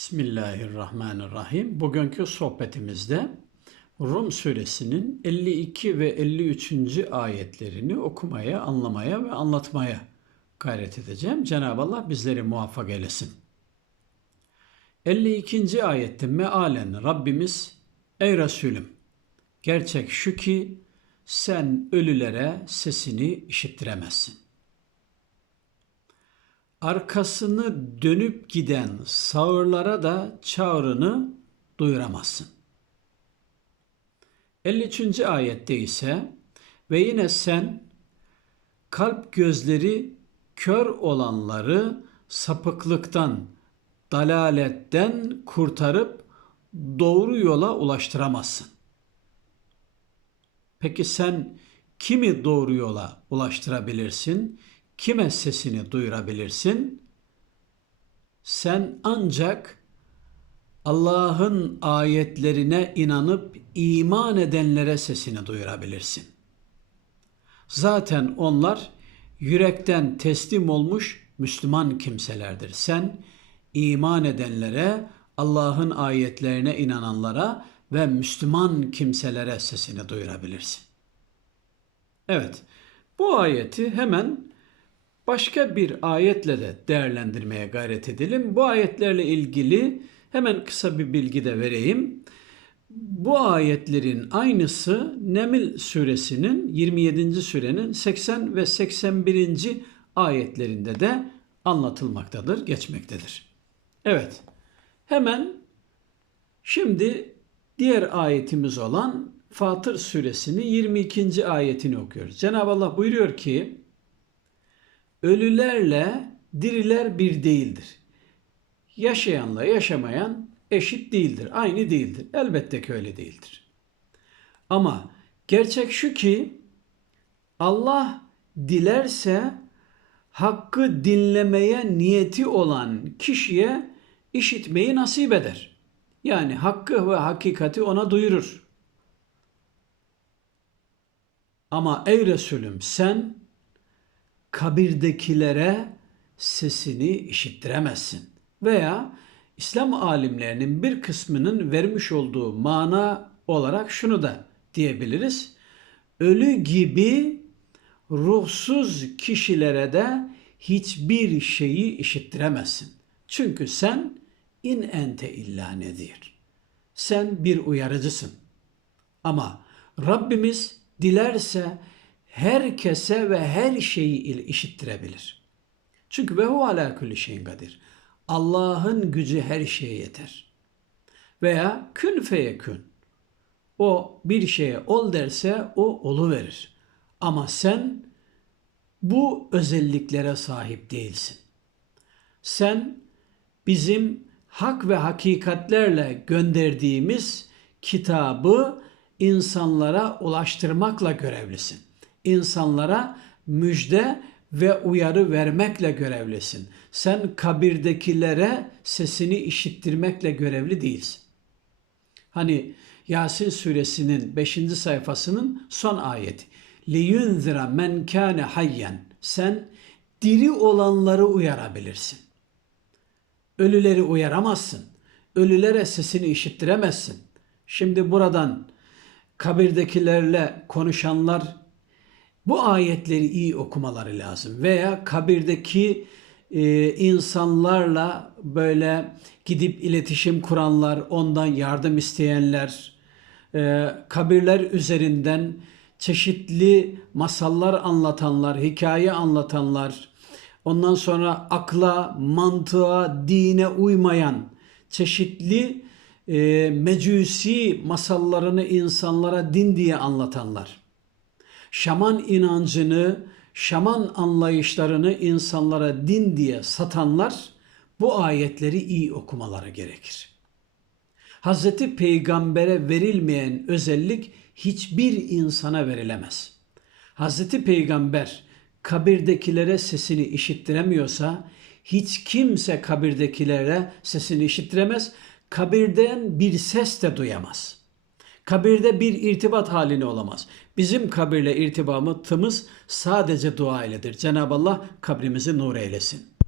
Bismillahirrahmanirrahim. Bugünkü sohbetimizde Rum suresinin 52 ve 53. ayetlerini okumaya, anlamaya ve anlatmaya gayret edeceğim. Cenab-ı Allah bizleri muvaffak eylesin. 52. ayette mealen Rabbimiz Ey Resulüm gerçek şu ki sen ölülere sesini işittiremezsin arkasını dönüp giden sağırlara da çağrını duyuramazsın. 53. ayette ise ve yine sen kalp gözleri kör olanları sapıklıktan, dalaletten kurtarıp doğru yola ulaştıramazsın. Peki sen kimi doğru yola ulaştırabilirsin? Kime sesini duyurabilirsin? Sen ancak Allah'ın ayetlerine inanıp iman edenlere sesini duyurabilirsin. Zaten onlar yürekten teslim olmuş Müslüman kimselerdir. Sen iman edenlere, Allah'ın ayetlerine inananlara ve Müslüman kimselere sesini duyurabilirsin. Evet, bu ayeti hemen başka bir ayetle de değerlendirmeye gayret edelim. Bu ayetlerle ilgili hemen kısa bir bilgi de vereyim. Bu ayetlerin aynısı Neml suresinin 27. surenin 80 ve 81. ayetlerinde de anlatılmaktadır, geçmektedir. Evet. Hemen şimdi diğer ayetimiz olan Fatır suresinin 22. ayetini okuyoruz. Cenab-ı Allah buyuruyor ki ölülerle diriler bir değildir. Yaşayanla yaşamayan eşit değildir, aynı değildir. Elbette ki öyle değildir. Ama gerçek şu ki Allah dilerse hakkı dinlemeye niyeti olan kişiye işitmeyi nasip eder. Yani hakkı ve hakikati ona duyurur. Ama ey Resulüm sen kabirdekilere sesini işittiremezsin. Veya İslam alimlerinin bir kısmının vermiş olduğu mana olarak şunu da diyebiliriz. Ölü gibi ruhsuz kişilere de hiçbir şeyi işittiremezsin. Çünkü sen in ente illa nedir. Sen bir uyarıcısın. Ama Rabbimiz dilerse herkese ve her şeyi işittirebilir. Çünkü ve hu ala kulli şeyin kadir. Allah'ın gücü her şeye yeter. Veya kün feyekün. O bir şeye ol derse o olu verir. Ama sen bu özelliklere sahip değilsin. Sen bizim hak ve hakikatlerle gönderdiğimiz kitabı insanlara ulaştırmakla görevlisin insanlara müjde ve uyarı vermekle görevlisin. Sen kabirdekilere sesini işittirmekle görevli değilsin. Hani Yasin suresinin 5. sayfasının son ayeti. Liyunzira men kâne hayyen. Sen diri olanları uyarabilirsin. Ölüleri uyaramazsın. Ölülere sesini işittiremezsin. Şimdi buradan kabirdekilerle konuşanlar bu ayetleri iyi okumaları lazım. Veya kabirdeki e, insanlarla böyle gidip iletişim kuranlar, ondan yardım isteyenler, e, kabirler üzerinden çeşitli masallar anlatanlar, hikaye anlatanlar, ondan sonra akla, mantığa, dine uymayan çeşitli e, mecusi masallarını insanlara din diye anlatanlar şaman inancını, şaman anlayışlarını insanlara din diye satanlar bu ayetleri iyi okumaları gerekir. Hazreti Peygamber'e verilmeyen özellik hiçbir insana verilemez. Hazreti Peygamber kabirdekilere sesini işittiremiyorsa hiç kimse kabirdekilere sesini işittiremez. Kabirden bir ses de duyamaz.'' Kabirde bir irtibat halini olamaz. Bizim kabirle irtibatımız sadece dua iledir. Cenab-ı Allah kabrimizi nur eylesin.